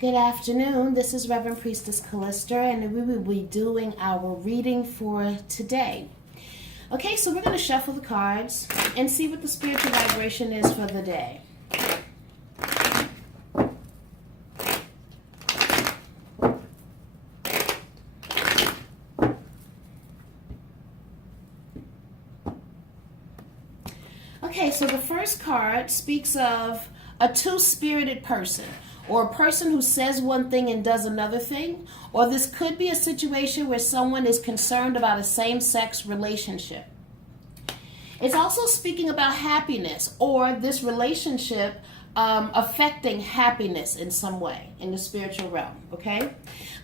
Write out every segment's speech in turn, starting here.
Good afternoon. This is Reverend Priestess Callista, and we will be doing our reading for today. Okay, so we're going to shuffle the cards and see what the spiritual vibration is for the day. Okay, so the first card speaks of a two-spirited person, or a person who says one thing and does another thing, or this could be a situation where someone is concerned about a same-sex relationship. It's also speaking about happiness, or this relationship affecting happiness in some way in the spiritual realm, okay?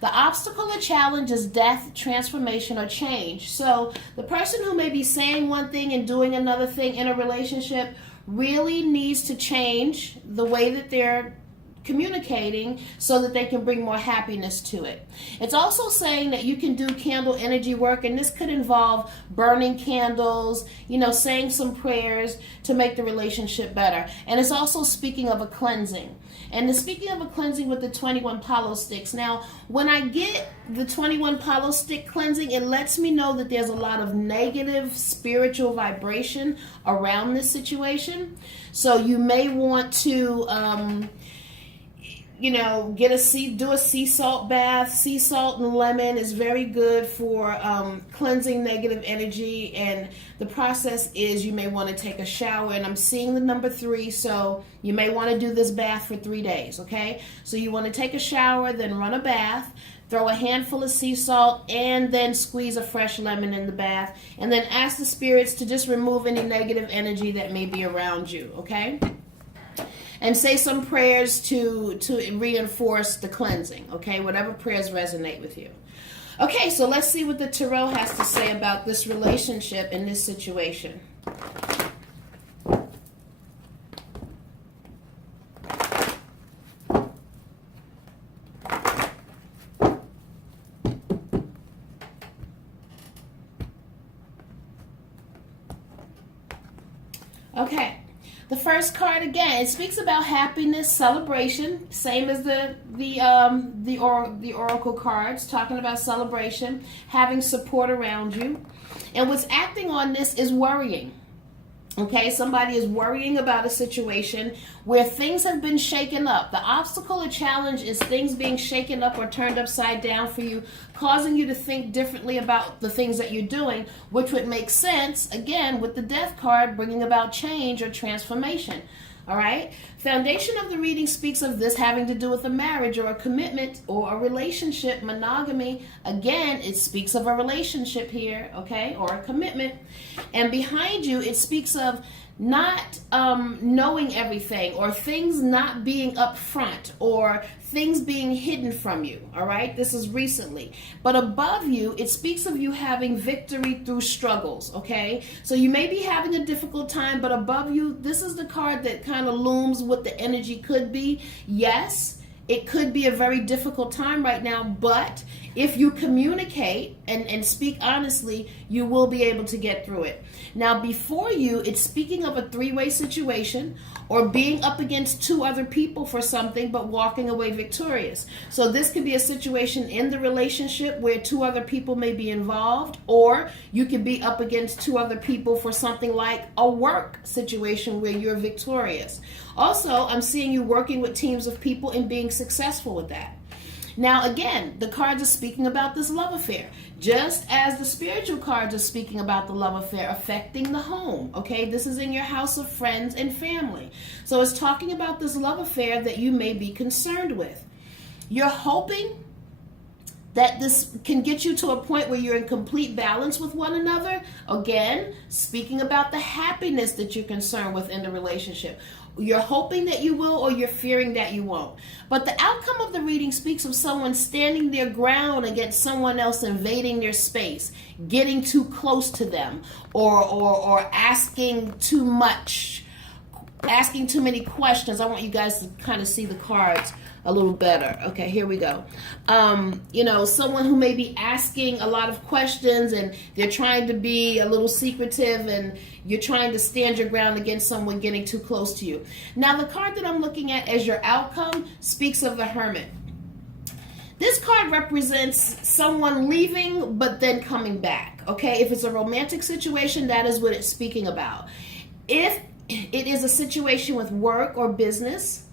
The obstacle or challenge is death, transformation, or change. So the person who may be saying one thing and doing another thing in a relationship really needs to change the way that they're communicating so that they can bring more happiness to it. It's also saying that you can do candle energy work, and this could involve burning candles, saying some prayers to make the relationship better. And it's also speaking of a cleansing. And the speaking of a cleansing with the 21 Palo sticks. Now, when I get the 21 Palo stick cleansing, it lets me know that there's a lot of negative spiritual vibration around this situation. So you may want to do a sea salt bath. Sea salt and lemon is very good for cleansing negative energy. And the process is you may want to take a shower. And I'm seeing the number 3, so you may want to do this bath for 3 days, okay? So you want to take a shower, then run a bath, throw a handful of sea salt, and then squeeze a fresh lemon in the bath. And then ask the spirits to just remove any negative energy that may be around you, okay? And say some prayers to reinforce the cleansing, okay? Whatever prayers resonate with you. Okay, so let's see what the Tarot has to say about this relationship in this situation. Okay. The first card, again, it speaks about happiness, celebration, same as the oracle cards, talking about celebration, having support around you. And what's acting on this is worrying. Okay, somebody is worrying about a situation where things have been shaken up. The obstacle or challenge is things being shaken up or turned upside down for you, causing you to think differently about the things that you're doing, which would make sense, again, with the Death card, bringing about change or transformation. All right. Foundation of the reading speaks of this having to do with a marriage or a commitment or a relationship, monogamy. Again, it speaks of a relationship here, okay, or a commitment. And behind you, it speaks of not knowing everything, or things not being upfront, or things being hidden from you. All right, this is recently. But above you, it speaks of you having victory through struggles. Okay, so you may be having a difficult time, but above you, this is the card that kind of looms what the energy could be. Yes, it could be a very difficult time right now, but if you communicate and speak honestly, you will be able to get through it. Now, before you, it's speaking of a 3-way situation, or being up against 2 other people for something, but walking away victorious. So this could be a situation in the relationship where 2 other people may be involved, or you could be up against 2 other people for something like a work situation where you're victorious. Also, I'm seeing you working with teams of people and being successful with that. Now, again, the cards are speaking about this love affair, just as the spiritual cards are speaking about the love affair affecting the home, okay? This is in your house of friends and family. So it's talking about this love affair that you may be concerned with. You're hoping that this can get you to a point where you're in complete balance with one another. Again, speaking about the happiness that you're concerned with in the relationship. You're hoping that you will, or you're fearing that you won't. But the outcome of the reading speaks of someone standing their ground against someone else invading their space, getting too close to them, or asking too much, asking too many questions. I want you guys to kind of see the cards a little better. Okay, here we go. Someone who may be asking a lot of questions, and they're trying to be a little secretive, and you're trying to stand your ground against someone getting too close to you. Now, the card that I'm looking at as your outcome speaks of the Hermit. This card represents someone leaving but then coming back, okay? If it's a romantic situation, that is what it's speaking about. If it is a situation with work or business,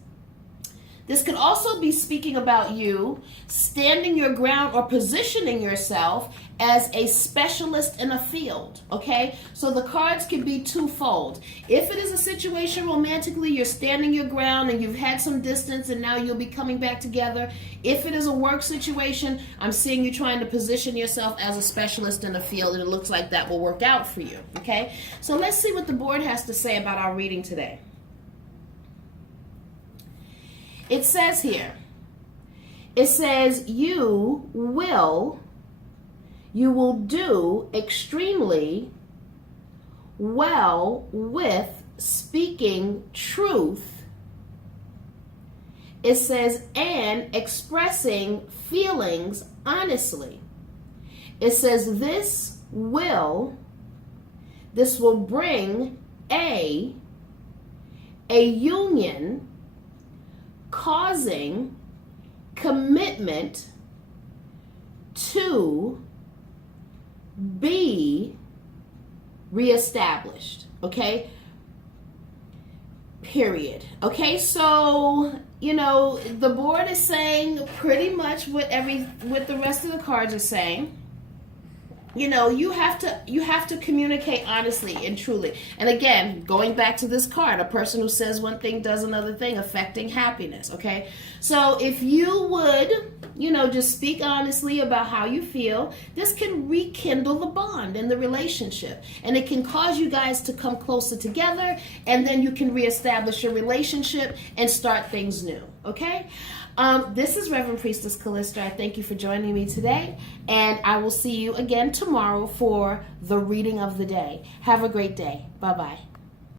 this could also be speaking about you standing your ground or positioning yourself as a specialist in a field, okay? So the cards can be twofold. If it is a situation romantically, you're standing your ground and you've had some distance and now you'll be coming back together. If it is a work situation, I'm seeing you trying to position yourself as a specialist in a field, and it looks like that will work out for you, okay? So let's see what the board has to say about our reading today. It says here, it says you will do extremely well with speaking truth. It says, and expressing feelings honestly. It says this will bring a union, causing commitment to be reestablished, okay? Period. Okay, so, the board is saying pretty much what the rest of the cards are saying. You have to communicate honestly and truly. And again, going back to this card, a person who says one thing does another thing, affecting happiness, okay? So if you would, just speak honestly about how you feel, this can rekindle the bond in the relationship. And it can cause you guys to come closer together, and then you can reestablish your relationship and start things new, okay? This is Reverend Priestess Callista. I thank you for joining me today, and I will see you again tomorrow for the reading of the day. Have a great day. Bye-bye.